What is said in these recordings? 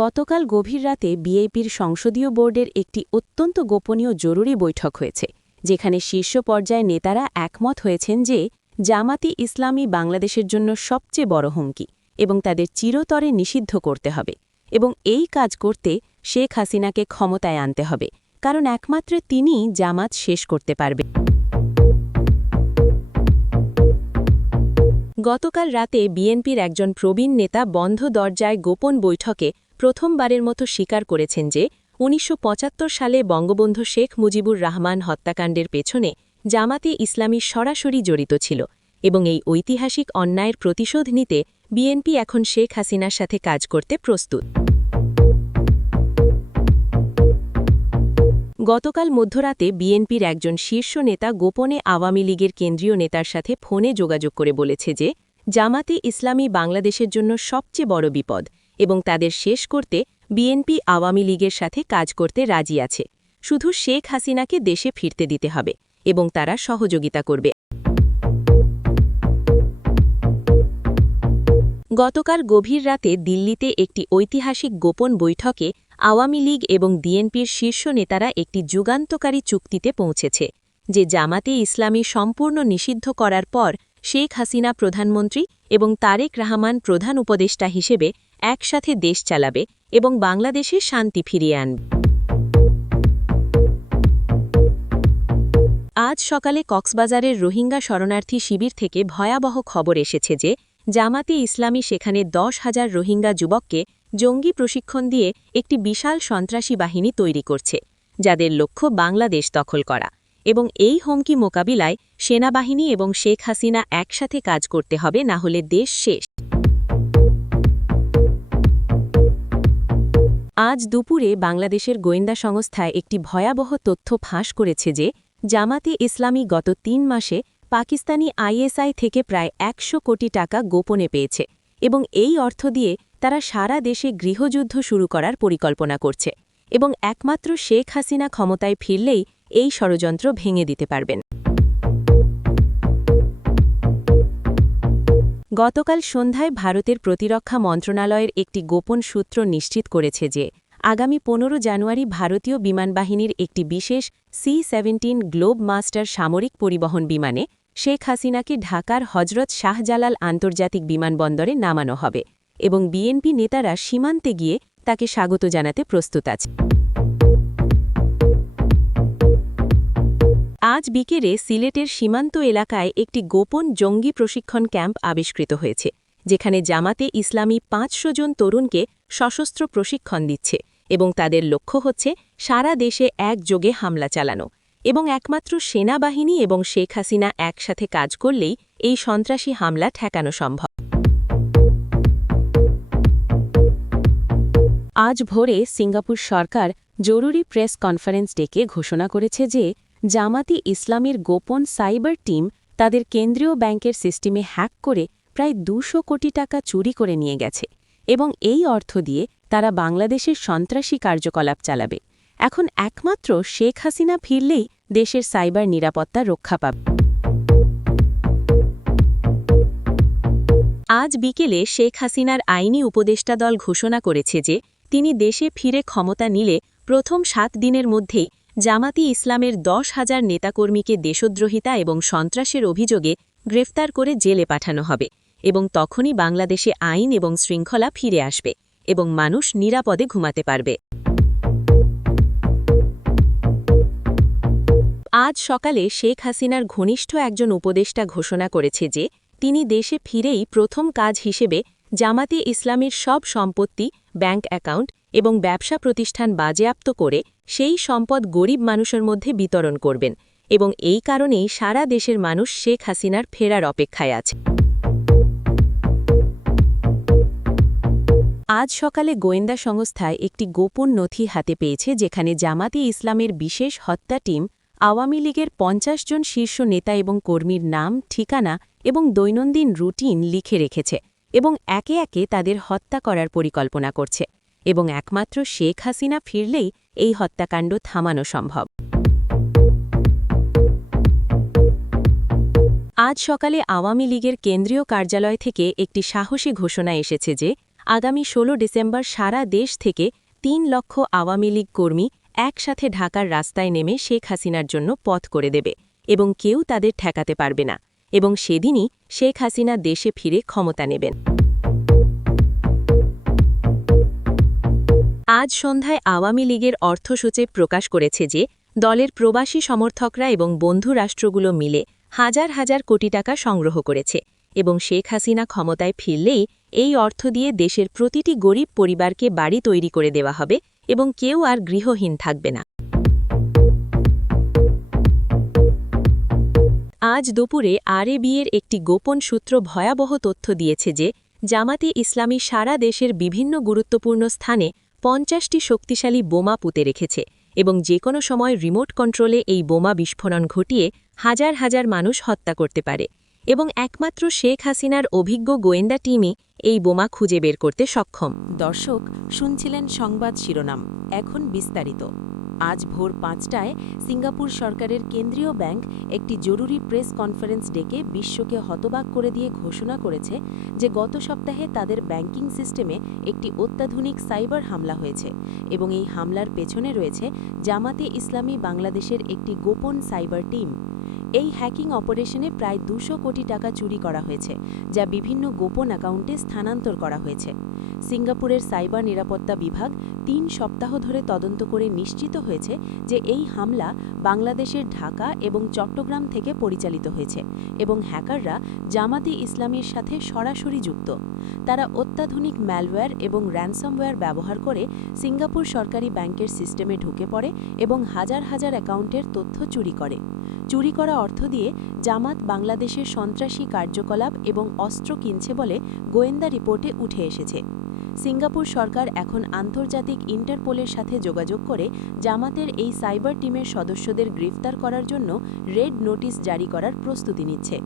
গতকাল গভীর রাতে বিএপির সংসদীয় বোর্ডের একটি অত্যন্ত গোপনীয় জরুরি বৈঠক হয়েছে, যেখানে শীর্ষ পর্যায়ে নেতারা একমত হয়েছেন যে জামাতি ইসলামী বাংলাদেশের জন্য সবচেয়ে বড় হুমকি এবং তাদের চিরতরে নিষিদ্ধ করতে হবে এবং এই কাজ করতে শেখ হাসিনাকে ক্ষমতায় আনতে হবে, কারণ একমাত্র তিনিই জামাত শেষ করতে পারবে। গতকাল রাতে বিএনপির একজন প্রবীণ নেতা বন্ধ দরজায় গোপন বৈঠকে প্রথমবারের মতো স্বীকার করেছেন যে, উনিশশো পঁচাত্তর সালে বঙ্গবন্ধু শেখ মুজিবুর রহমান হত্যাকাণ্ডের পেছনে জামাতে ইসলামী সরাসরি জড়িত ছিল এবং এই ঐতিহাসিক অন্যায়ের প্রতিশোধ নিতে বিএনপি এখন শেখ হাসিনার সাথে কাজ করতে প্রস্তুত। গতকাল মধ্যরাতে বিএনপির একজন শীর্ষ নেতা গোপনে আওয়ামী লীগের কেন্দ্রীয় নেতার সাথে ফোনে যোগাযোগ করে বলেছে যে, জামাতে ইসলামী বাংলাদেশের জন্য সবচেয়ে বড় বিপদ এবং তাদের শেষ করতে বিএনপি আওয়ামী লীগের সাথে কাজ করতে রাজি আছে। শুধু শেখ হাসিনাকে দেশে ফিরতে দিতে হবে এবং তারা সহযোগিতা করবে। গতকাল গভীর রাতে দিল্লিতে একটি ঐতিহাসিক গোপন বৈঠকে আওয়ামী লীগ এবং ডিএনপির শীর্ষ নেতারা একটি যুগান্তকারী চুক্তিতে পৌঁছেছে, যে জামাতে ইসলামী সম্পূর্ণ নিষিদ্ধ করার পর শেখ হাসিনা প্রধানমন্ত্রী এবং তারেক রহমান প্রধান উপদেষ্টা হিসেবে একসাথে দেশ চালাবে এবং বাংলাদেশে শান্তি ফিরিয়ে আনবে। আজ সকালে কক্সবাজারের রোহিঙ্গা শরণার্থী শিবির থেকে ভয়াবহ খবর এসেছে যে, জামাতে ইসলামী সেখানে দশ হাজার রোহিঙ্গা যুবককে জঙ্গি প্রশিক্ষণ দিয়ে একটি বিশাল সন্ত্রাসী বাহিনী তৈরি করছে, যাদের লক্ষ্য বাংলাদেশ দখল করা এবং এই হুমকি মোকাবিলায় সেনাবাহিনী এবং শেখ হাসিনা একসাথে কাজ করতে হবে, না হলে দেশ শেষ। আজ দুপুরে বাংলাদেশের গোয়েন্দা সংস্থায় একটি ভয়াবহ তথ্য ফাঁস করেছে যে, জামাতে ইসলামী গত তিন মাসে পাকিস্তানি আইএসআই থেকে প্রায় একশো কোটি টাকা গোপনে পেয়েছে এবং এই অর্থ দিয়ে তারা সারা দেশে গৃহযুদ্ধ শুরু করার পরিকল্পনা করছে এবং একমাত্র শেখ হাসিনা ক্ষমতায় ফিরলেই এই ষড়যন্ত্র ভেঙে দিতে পারবেন। গতকাল সন্ধ্যায় ভারতের প্রতিরক্ষা মন্ত্রণালয়ের একটি গোপন সূত্র নিশ্চিত করেছে যে, আগামী পনেরো জানুয়ারি ভারতীয় বিমানবাহিনীর একটি বিশেষ সি সেভেন্টিন গ্লোব মাস্টার সামরিক পরিবহন বিমানে শেখ হাসিনাকে ঢাকার হজরত শাহজালাল আন্তর্জাতিক বিমানবন্দরে নামানো হবে এবং বিএনপি নেতারা সীমান্তে গিয়ে তাকে স্বাগত জানাতে প্রস্তুত আছে। আজ বিকেলে সিলেটের সীমান্ত এলাকায় একটি গোপন জঙ্গি প্রশিক্ষণ ক্যাম্প আবিষ্কৃত হয়েছে, যেখানে জামাতে ইসলামী পাঁচশো জন তরুণকে সশস্ত্র প্রশিক্ষণ দিচ্ছে এবং তাদের লক্ষ্য হচ্ছে সারা দেশে একযোগে হামলা চালানো এবং একমাত্র সেনাবাহিনী এবং শেখ হাসিনা একসাথে কাজ করলেই এই সন্ত্রাসী হামলা ঠেকানো সম্ভব। আজ ভোরে সিঙ্গাপুর সরকার জরুরি প্রেস কনফারেন্স ডেকে ঘোষণা করেছে যে জামাতি ইসলামের গোপন সাইবার টিম তাদের কেন্দ্রীয় ব্যাংকের সিস্টেমে হ্যাক করে প্রায় দুশো কোটি টাকা চুরি করে নিয়ে গেছে এবং এই অর্থ দিয়ে তারা বাংলাদেশের সন্ত্রাসী কার্যকলাপ চালাবে। এখন একমাত্র শেখ হাসিনা ফিরলেই দেশের সাইবার নিরাপত্তা রক্ষা পাবে। আজ বিকেলে শেখ হাসিনার আইনি উপদেষ্টা দল ঘোষণা করেছে যে তিনি দেশে ফিরে ক্ষমতা নিলে প্রথম সাত দিনের মধ্যেই জামাতি ইসলামের দশ হাজার নেতাকর্মীকে দেশদ্রোহিতা এবং সন্ত্রাসের অভিযোগে গ্রেফতার করে জেলে পাঠানো হবে এবং তখনই বাংলাদেশে আইন এবং শৃঙ্খলা ফিরে আসবে এবং মানুষ নিরাপদে ঘুমাতে পারবে। আজ সকালে শেখ হাসিনার ঘনিষ্ঠ একজন উপদেষ্টা ঘোষণা করেছে যে, তিনি দেশে ফিরেই প্রথম কাজ হিসেবে জামাতে ইসলামের সব সম্পত্তি, ব্যাংক অ্যাকাউন্ট এবং ব্যবসা প্রতিষ্ঠান বাজেয়াপ্ত করে সেই সম্পদ গরিব মানুষের মধ্যে বিতরণ করবেন এবং এই কারণেই সারা দেশের মানুষ শেখ হাসিনার ফেরার অপেক্ষায় আছে। আজ সকালে গোয়েন্দা সংস্থায় একটি গোপন নথি হাতে পেয়েছে যেখানে জামাতে ইসলামের বিশেষ হত্যা টিম, আওয়ামী লীগের পঞ্চাশ জন শীর্ষ নেতা এবং কর্মীর নাম, ঠিকানা এবং দৈনন্দিন রুটিন লিখে রেখেছে। এবং একে একে তাদের হত্যা করার পরিকল্পনা করছে এবং একমাত্র শেখ হাসিনা ফিরলেই এই হত্যাকাণ্ড থামানো সম্ভব। আজ সকালে আওয়ামী লীগের কেন্দ্রীয় কার্যালয় থেকে একটি সাহসী ঘোষণা এসেছে যে, আগামী ১৬ ডিসেম্বর সারা দেশ থেকে তিন লক্ষ আওয়ামী লীগ কর্মী একসাথে ঢাকার রাস্তায় নেমে শেখ হাসিনার জন্য পথ করে দেবে এবং কেউ তাদের ঠেকাতে পারবে না। এবং সেদিনই শেখ হাসিনা দেশে ফিরে ক্ষমতা নেবেন। আজ সন্ধ্যায় আওয়ামী লীগের অর্থসূচে প্রকাশ করেছে যে, দলের প্রবাসী সমর্থকরা এবং বন্ধু রাষ্ট্রগুলো মিলে হাজার হাজার কোটি টাকা সংগ্রহ করেছে এবং শেখ হাসিনা ক্ষমতায় ফিরলেই এই অর্থ দিয়ে দেশের প্রতিটি গরিব পরিবারকে বাড়ি তৈরি করে দেওয়া হবে এবং কেউ আর গৃহহীন থাকবে না। আজ দুপুরে আরএবিএর একটি গোপন সূত্র ভয়াবহ তথ্য দিয়েছে যে, জামাতে ইসলামী সারা দেশের বিভিন্ন গুরুত্বপূর্ণ স্থানে পঞ্চাশটি শক্তিশালী বোমা পুঁতে রেখেছে এবং যে কোনো সময় রিমোট কন্ট্রোলে এই বোমা বিস্ফোরণ ঘটিয়ে হাজার হাজার মানুষ হত্যা করতে পারে। এবং একমাত্র শেখ হাসিনার অভিজ্ঞ গোয়েন্দা টিমই এই বোমা খুঁজে বের করতে সক্ষম। দর্শক, শুনছিলেন সংবাদ শিরোনাম, এখন বিস্তারিত। আজ ভোর পাঁচটায় সিঙ্গাপুর সরকারের কেন্দ্রীয় ব্যাংক একটি জরুরি প্রেস কনফারেন্স ডেকে বিশ্বকে হতবাক করে দিয়ে ঘোষণা করেছে যে গত সপ্তাহে তাদের ব্যাংকিং সিস্টেমে একটি অত্যাধুনিক সাইবার হামলা হয়েছে এবং এই হামলার পেছনে রয়েছে জামাতে ইসলামী বাংলাদেশের একটি গোপন সাইবার টিম। এই হ্যাকিং অপারেশনে প্রায় দুশো কোটি টাকা চুরি করা হয়েছে, যা বিভিন্ন গোপন অ্যাকাউন্টে স্থানান্তর করা হয়েছে। সিঙ্গাপুরের সাইবার নিরাপত্তা বিভাগ তিন সপ্তাহ ধরে তদন্ত করে নিশ্চিত হয়েছে যে এই হামলা বাংলাদেশের ঢাকা এবং চট্টগ্রাম থেকে পরিচালিত হয়েছে এবং হ্যাকাররা জামাতি ইসলামীর সাথে সরাসরি যুক্ত। তারা অত্যাধুনিক ম্যালওয়্যার এবং র্যানসমওয়্যার ব্যবহার করে সিঙ্গাপুর সরকারি ব্যাংকের সিস্টেমে ঢুকে পড়ে এবং হাজার হাজার অ্যাকাউন্টের তথ্য চুরি করে। চুরি করা অর্থ দিয়ে জামাত বাংলাদেশের সন্ত্রাসী কার্যকলাপ এবং অস্ত্র কিনছে বলে গোয়েন্দা রিপোর্টে উঠে এসেছে। সিঙ্গাপুর সরকার এখন আন্তর্জাতিক ইন্টারপোলের সাথে যোগাযোগ করে জামাতের এই সাইবার টিমের সদস্যদের গ্রেফতার করার জন্য রেড নোটিশ জারি করার প্রস্তুতি নিচ্ছে।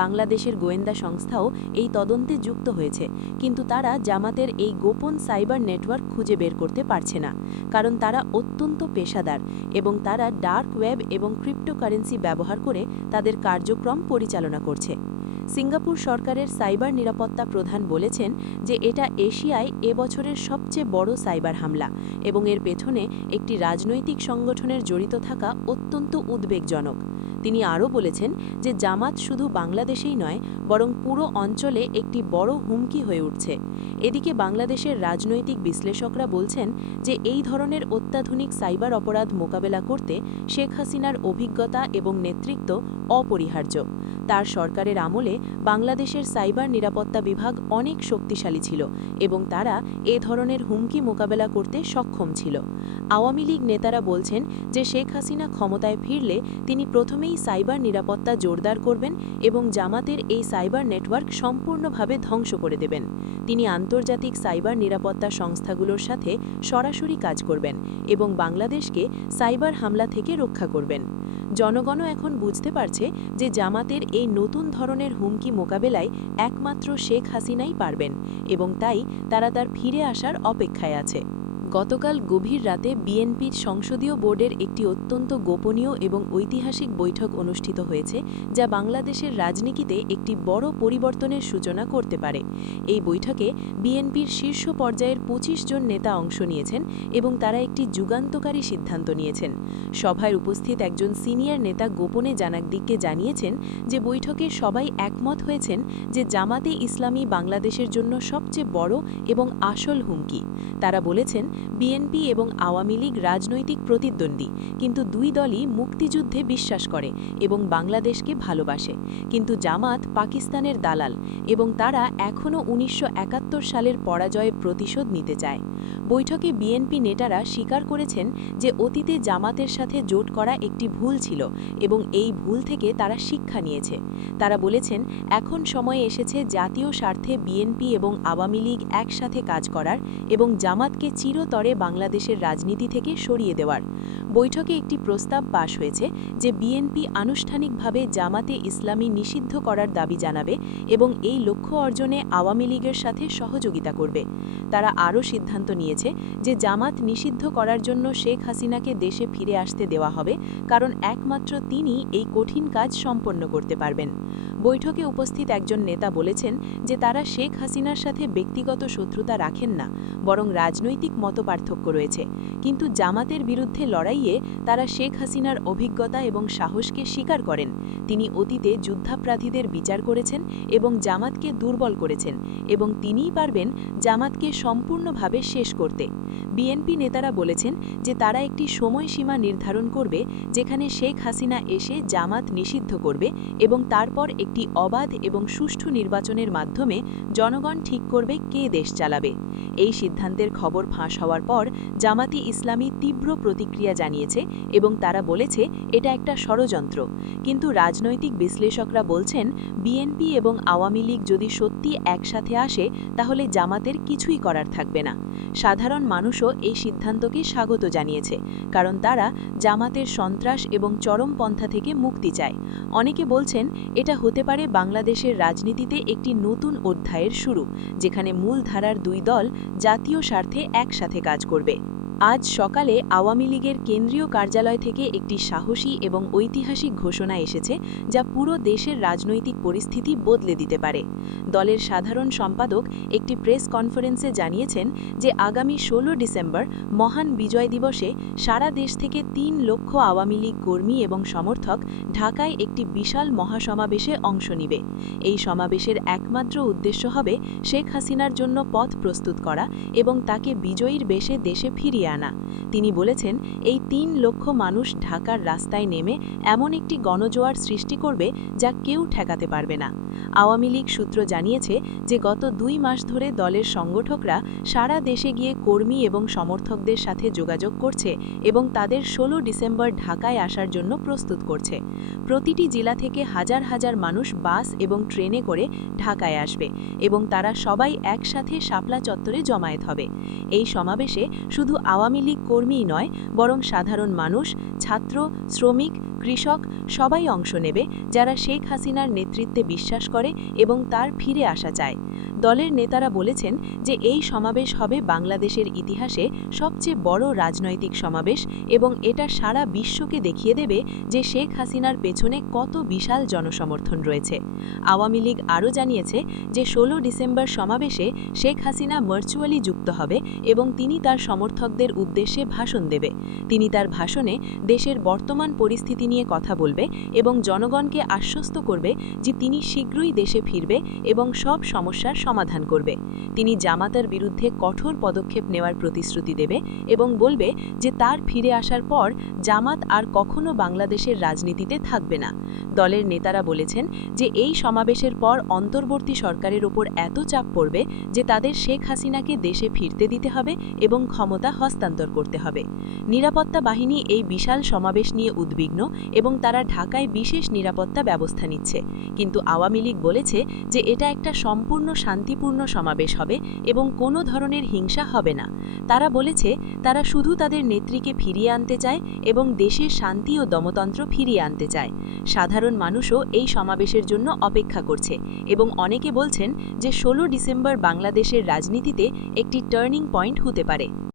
বাংলাদেশের গোয়েন্দা সংস্থাও এই তদন্তে যুক্ত হয়েছে, কিন্তু তারা জামাতের এই গোপন সাইবার নেটওয়ার্ক খুঁজে বের করতে পারছে না, কারণ তারা অত্যন্ত পেশাদার এবং তারা ডার্ক ওয়েব এবং ক্রিপ্টোকারেন্সি ব্যবহার করে তাদের কার্যক্রম পরিচালনা করছে। সিঙ্গাপুর সরকারের সাইবার নিরাপত্তা প্রধান বলেছেন যে এটা এশিয়ায় এবছরের সবচেয়ে বড় সাইবার হামলা এবং এর পেছনে একটি রাজনৈতিক সংগঠনের জড়িত থাকা অত্যন্ত উদ্বেগজনক। তিনি আরও বলেছেন যে জামাত শুধু বাংলাদেশেই নয়, বরং পুরো অঞ্চলে একটি বড় হুমকি হয়ে উঠছে। এদিকে বাংলাদেশের রাজনৈতিক বিশ্লেষকরা বলছেন যে এই ধরনের অত্যাধুনিক সাইবার অপরাধ মোকাবেলা করতে শেখ হাসিনার অভিজ্ঞতা এবং নেতৃত্ব অপরিহার্য। তার সরকারের আমলে বাংলাদেশের সাইবার নিরাপত্তা বিভাগ অনেক শক্তিশালী ছিল এবং তারা এ ধরনের হুমকি মোকাবেলা করতে সক্ষম ছিল। আওয়ামী লীগ নেতারা বলছেন যে শেখ হাসিনা ক্ষমতায় ফিরলে তিনি প্রথমেই সাইবার নিরাপত্তা জোরদার করবেন এবং জামাতের এই সাইবার নেটওয়ার্ক সম্পূর্ণভাবে ধ্বংস করে দেবেন। তিনি আন্তর্জাতিক সাইবার নিরাপত্তা সংস্থাগুলোর সাথে সরাসরি কাজ করবেন এবং বাংলাদেশকে সাইবার হামলা থেকে রক্ষা করবেন। জনগণও এখন বুঝতে পারছে যে জামাতের এই নতুন ধরনের হুমকি মোকাবেলায় একমাত্র শেখ হাসিনাই পারবেন এবং তাই তারা তার ফিরে আসার অপেক্ষায় আছে। গতকাল গভীর রাতে বিএনপির সংসদীয় বোর্ডের একটি অত্যন্ত গোপনীয় এবং ঐতিহাসিক বৈঠক অনুষ্ঠিত হয়েছে, যা বাংলাদেশের রাজনীতিতে একটি বড় পরিবর্তনের সূচনা করতে পারে। এই বৈঠকে বিএনপির শীর্ষ পর্যায়ের ২৫ জন নেতা অংশ নিয়েছেন এবং তারা একটি যুগান্তকারী সিদ্ধান্ত নিয়েছেন। সভায় উপস্থিত একজন সিনিয়র নেতা গোপনে জানাকদিককে জানিয়েছেন যে বৈঠকে সবাই একমত হয়েছেন যে জামাতে ইসলামী বাংলাদেশের জন্য সবচেয়ে বড় এবং আসল হুমকি। তারা বলেছেন বিএনপি এবং আওয়ামী লীগ রাজনৈতিক প্রতিদ্বন্দ্বী, কিন্তু দুই দলই মুক্তিযুদ্ধে বিশ্বাস করে এবং বাংলাদেশকে ভালোবাসে। কিন্তু জামাত পাকিস্তানের দালাল এবং তারা এখনও উনিশশো সালের পরাজয়ের প্রতিশোধ নিতে চায়। বৈঠকে বিএনপি নেতারা স্বীকার করেছেন যে অতীতে জামাতের সাথে জোট করা একটি ভুল ছিল এবং এই ভুল থেকে তারা শিক্ষা নিয়েছে। তারা বলেছেন, এখন সময় এসেছে জাতীয় স্বার্থে বিএনপি এবং আওয়ামী লীগ একসাথে কাজ করার এবং জামাতকে চির চিরতরে বাংলাদেশের রাজনীতি থেকে সরিয়ে দেওয়ার। বৈঠকে একটি প্রস্তাব পাশ হয়েছে যে বিএনপি আনুষ্ঠানিকভাবে জামাতে ইসলামী নিষিদ্ধ করার দাবি জানাবে এবং এই লক্ষ্য অর্জনে আওয়ামী লীগের সাথে সহযোগিতা করবে। তারা আরও সিদ্ধান্ত নিয়েছে যে জামাত নিষিদ্ধ করার জন্য শেখ হাসিনাকে দেশে ফিরে আসতে দেওয়া হবে, কারণ একমাত্র তিনি এই কঠিন কাজ সম্পন্ন করতে পারবেন। বৈঠকে উপস্থিত একজন নেতা বলেছেন যে তারা শেখ হাসিনার সাথে ব্যক্তিগত শত্রুতা রাখেন না, বরং রাজনৈতিক মতপার্থক্য রয়েছে। কিন্তু জামাতের বিরুদ্ধে লড়াইয়ে তারা শেখ হাসিনার অভিজ্ঞতা এবং সাহসকে স্বীকার করেন। তিনি অতীতে যুদ্ধাপরাধীদের বিচার করেছেন এবং জামাতকে দুর্বল করেছেন এবং তিনিই পারবেন জামাতকে সম্পূর্ণভাবে শেষ করতে। বিএনপি নেতারা বলেছেন যে তারা একটি সময়সীমা নির্ধারণ করবে যেখানে শেখ হাসিনা এসে জামাত নিষিদ্ধ করবে এবং তারপর একটি অবাধ এবং সুষ্ঠু নির্বাচনের মাধ্যমে জনগণ ঠিক করবে কে দেশ চালাবে। এই সিদ্ধান্তের খবর ফাঁস হওয়ার পর জামাতি ইসলামী তীব্র প্রতিক্রিয়া জানিয়েছে এবং তারা বলেছে, এটা একটা ষড়যন্ত্র। কিন্তু রাজনৈতিক বিশ্লেষকরা বলছেন, বিএনপি এবং আওয়ামী লীগ যদি সত্যি একসাথে আসে, তাহলে জামাতের কিছুই করার থাকবে না। সাধারণ মানুষও এই সিদ্ধান্তকে স্বাগত জানিয়েছে, কারণ তারা জামাতের সন্ত্রাস এবং চরমপন্থা থেকে মুক্তি চায়। অনেকে বলছেন, এটা হতে পারে বাংলাদেশের রাজনীতিতে একটি নতুন অধ্যায়ের শুরু, যেখানে মূল ধারার দুই দল জাতীয় স্বার্থে একসাথে কাজ করবে। আজ সকালে আওয়ামী লীগের কেন্দ্রীয় কার্যালয় থেকে একটি সাহসী এবং ঐতিহাসিক ঘোষণা এসেছে যা পুরো দেশের রাজনৈতিক পরিস্থিতি বদলে দিতে পারে। দলের সাধারণ সম্পাদক একটি প্রেস কনফারেন্সে জানিয়েছেন যে আগামী ১৬ ডিসেম্বর মহান বিজয় দিবসে সারা দেশ থেকে তিন লক্ষ আওয়ামী লীগ কর্মী এবং সমর্থক ঢাকায় একটি বিশাল মহাসমাবেশে অংশ নিবে। এই সমাবেশের একমাত্র উদ্দেশ্য হবে শেখ হাসিনার জন্য পথ প্রস্তুত করা এবং তাকে বিজয়ীর বেশে দেশে ফিরিয়ে আনা। তিনি বলেছেন, এই তিন লক্ষ মানুষ ঢাকার রাস্তায় নেমে এমন একটি গণজোয়ার সৃষ্টি করবে যা কেউ ঠেকাতে পারবে না। আওয়ামী লীগ সূত্র জানিয়েছে যে, গত দুই মাস ধরে দলের সংগঠকরা সারা দেশে গিয়ে কর্মী এবং সমর্থকদের সাথে যোগাযোগ করছে এবং তাদের ১৬ ডিসেম্বর ঢাকায় আসার জন্য প্রস্তুত করছে। প্রতিটি জেলা থেকে হাজার হাজার মানুষ বাস এবং ট্রেনে করে ঢাকায় আসবে এবং তারা সবাই একসাথে শাপলা চত্বরে জমায়েত হবে। এই সমাবেশে শুধু আওয়ামী লীগ কর্মীই নয়, বরং সাধারণ মানুষ, ছাত্র, শ্রমিক, কৃষক, সবাই অংশ নেবে যারা শেখ হাসিনার নেতৃত্বে বিশ্বাস করে এবং তার ফিরে আসা চায়। দলের নেতারা বলেছেন যে এই সমাবেশ হবে বাংলাদেশের ইতিহাসে সবচেয়ে বড় রাজনৈতিক সমাবেশ এবং এটা সারা বিশ্বকে দেখিয়ে দেবে যে শেখ হাসিনার পেছনে কত বিশাল জনসমর্থন রয়েছে। আওয়ামী লীগ আরও জানিয়েছে যে ১৬ ডিসেম্বর সমাবেশে শেখ হাসিনা ভার্চুয়ালি যুক্ত হবে এবং তিনি তার সমর্থকদের উদ্দেশ্যে ভাষণ দেবে। তিনি তার ভাষণে দেশের বর্তমান পরিস্থিতি নিয়ে কথা বলবে এবং জনগণকে আশ্বস্ত করবে যে তিনি শীঘ্রই দেশে ফিরবে এবং সব সমস্যার সমাধান করবে। তিনি জামাতার বিরুদ্ধে কঠোর পদক্ষেপ নেওয়ার প্রতিশ্রুতি দেবে এবং বলবে যে তার ফিরে আসার পর জামাত আর কখনো বাংলাদেশের রাজনীতিতে থাকবে না। দলের নেতারা বলেছেন যে এই সমাবেশের পর অন্তর্বর্তী সরকারের ওপর এত চাপ পড়বে যে তাদের শেখ হাসিনাকে দেশে ফিরতে দিতে হবে এবং ক্ষমতা হস্তান্তর করতে হবে। নিরাপত্তা বাহিনী এই বিশাল সমাবেশ নিয়ে উদ্বিগ্ন এবং তারা ঢাকায় বিশেষ নিরাপত্তা ব্যবস্থা নিচ্ছে। কিন্তু আওয়ামী লীগ বলেছে যে এটা একটা সম্পূর্ণ শান্তিপূর্ণ সমাবেশ হবে এবং কোনো ধরনের হিংসা হবে না। তারা বলেছে তারা শুধু তাদের নেত্রীকে ফিরিয়ে আনতে চায় এবং দেশের শান্তি ও দমতন্ত্র ফিরিয়ে আনতে চায়। সাধারণ মানুষও এই সমাবেশের জন্য অপেক্ষা করছে এবং অনেকে বলছেন যে ১৬ ডিসেম্বর বাংলাদেশের রাজনীতিতে একটি টার্নিং পয়েন্ট হতে পারে।